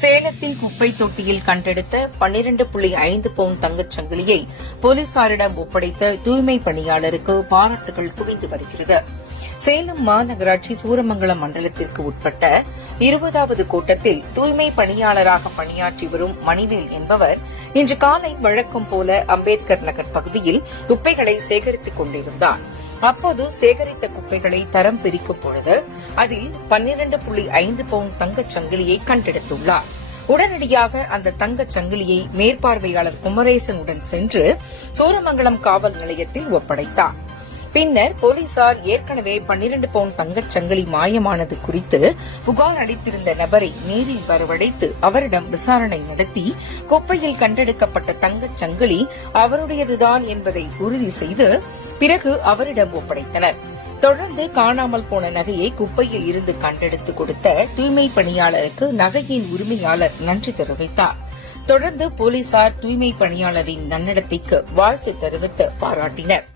சேலத்தில் குப்பை தொட்டியில் கண்டெடுத்த 12.5 பவுண்ட் தங்கச் சங்கிலியை போலீசாரிடம் ஒப்படைத்த தூய்மை பணியாளருக்கு பாராட்டுகள் குவிந்து வருகிறது. சேலம் மாநகராட்சி சூரமங்கலம் மண்டலத்திற்கு உட்பட்ட 20வது கூட்டத்தில் தூய்மை பணியாளராக பணியாற்றி வரும் மணிவேல் என்பவர் இன்று காலை வழக்கம் போல அம்பேத்கர் நகர் பகுதியில் குப்பைகளை சேகரித்துக் கொண்டிருந்தார். அப்போது சேகரித்த குப்பைகளை தரம் பிரிக்கும் பொழுது அதில் 12.5 பவுண்ட் தங்கச் சங்கிலியை கண்டெடுத்துள்ளார். உடனடியாக அந்த தங்கச் சங்கிலியை மேற்பார்வையாளர் குமரேசனுடன் சென்று சூரமங்கலம் காவல் நிலையத்தில் ஒப்படைத்தார். பின்னர் போலீசார் ஏற்கனவே 12 பவுண்ட் தங்கச் சங்கிலி மாயமானது குறித்து புகார் அளித்திருந்த நபரை நேரில் வரவழைத்து அவரிடம் விசாரணை நடத்தி குப்பையில் கண்டெடுக்கப்பட்ட தங்கச் சங்கிலி அவருடையதுதான் என்பதை உறுதி செய்து பிறகு அவரிடம் ஒப்படைத்தனர். தொடர்ந்து காணாமல் போன நகையை குப்பையில் இருந்து கண்டெடுத்து கொடுத்த தூய்மை பணியாளருக்கு நகையின் உரிமையாளர் நன்றி தெரிவித்தார். தொடர்ந்து போலீசார் தூய்மை பணியாளரின் நன்னடத்தைக்கு வாழ்த்து தெரிவித்து பாராட்டினர்.